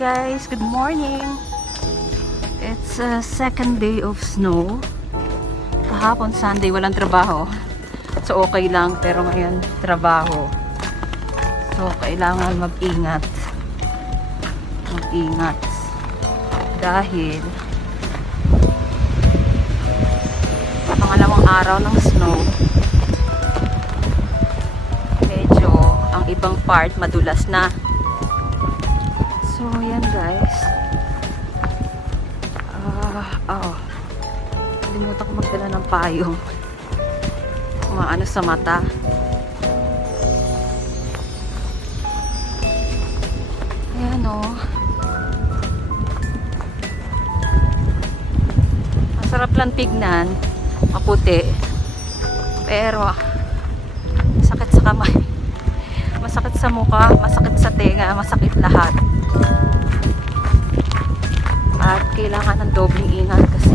guys, good morning. It's a second day of snow. Kahapon Sunday walang trabaho, so okay lang, pero ngayon trabaho, so kailangan mag-ingat dahil pangalawang araw ng snow. Medyo ang ibang part madulas na. So, yan guys. Kalimutan ko magdala ng payong. Maano sa mata. Ayan o. Masarap lang tignan. Maputi. Pero, masakit sa kamay. Masakit sa mukha. Masakit sa tenga. Masakit lahat. At kailangan ng dobling ingat kasi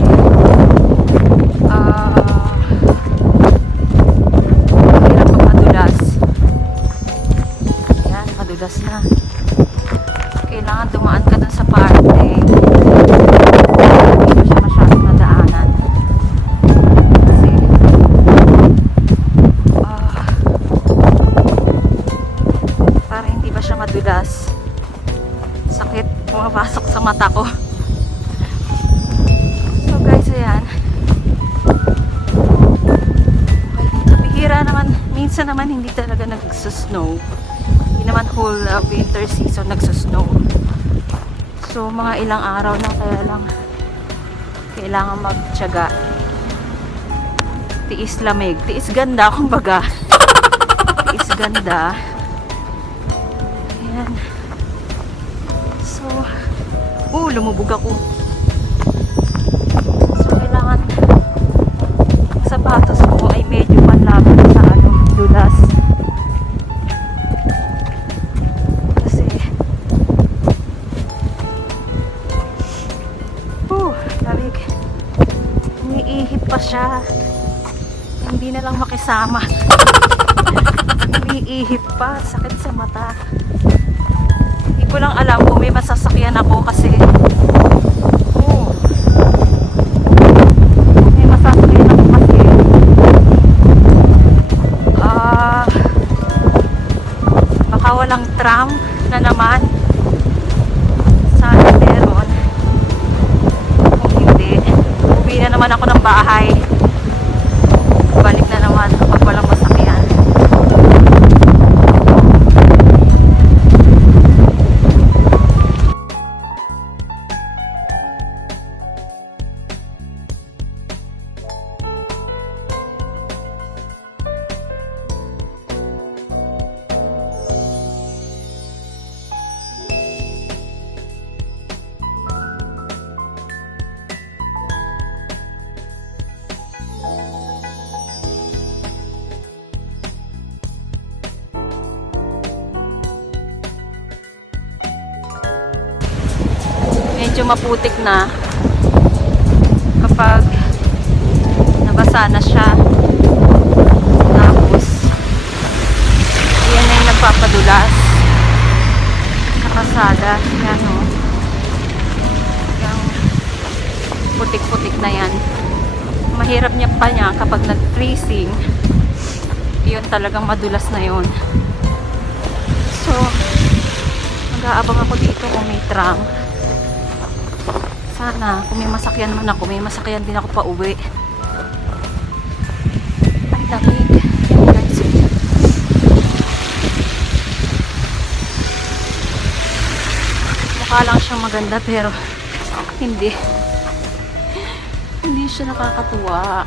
mahirap pag madulas. Ayan, madulas na. Kailangan dumaan ka dun sa parte hindi mo siya masyadong nadaanan kasi para hindi ba siya madulas. Sakit pumapasok sa mata ko. So guys, ayan. Bihira naman, minsan naman hindi talaga nagsusnow. Hindi naman whole winter season nagsusnow. So mga ilang araw lang, kaya lang kailangan magtiyaga. Tiis lamig, tiis ganda kumbaga. Tiis ganda. Ayan. So, lumubog ako. So, kailangan sapatos ko ay medyo panlaban sa dulas. Kasi, lamig. Umiihip pa siya. Hindi na lang makisama. Umiihip pa. Sakit sa mata. Hindi ko lang alam kung may masasakyan ako kasi may masasakyan ako kasi baka walang tram na naman. Sana meron. Kung hindi, uwi na naman ako ng bahay. Balik na naman kapag walang masakyan. Medyo maputik na kapag nabasa na siya. Tapos yan na yung nagpapadulas sa kasada. Yan o, yung putik-putik na yan. Mahirap niya pa niya kapag nag-freezing, yun talagang madulas na yun. So mag-aabang ako dito kung may tram. Sana, kung may masakyan man ako, may masakyan din ako pa uwi. Ay, lamig. Guys. Mukha lang siyang maganda, pero hindi. Hindi siya nakakatuwa.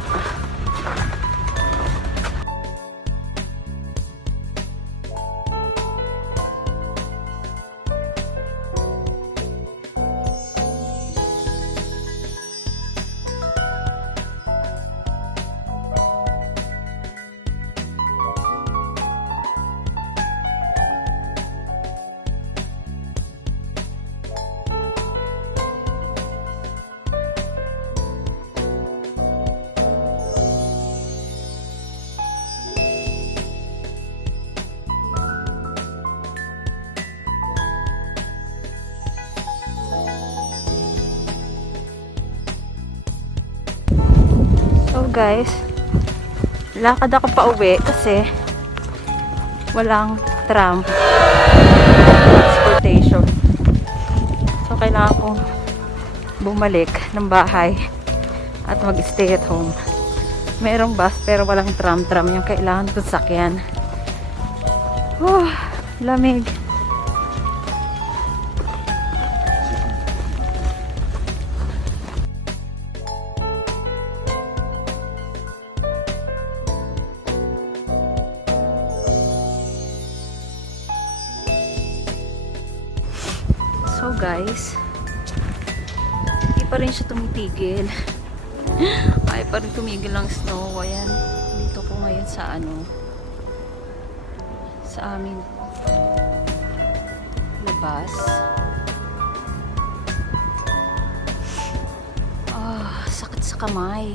guys, lakad ako pa uwi kasi walang tram transportation. So kailangan kong bumalik ng bahay at mag-stay at home. Merong bus pero walang tram yung kailangan kong sakyan. Lamig. So guys, hindi pa rin siya tumitigil. Ay pa rin tumigil ang snow. Ayan, dito ko ngayon sa sa amin labas. Sakit sa kamay.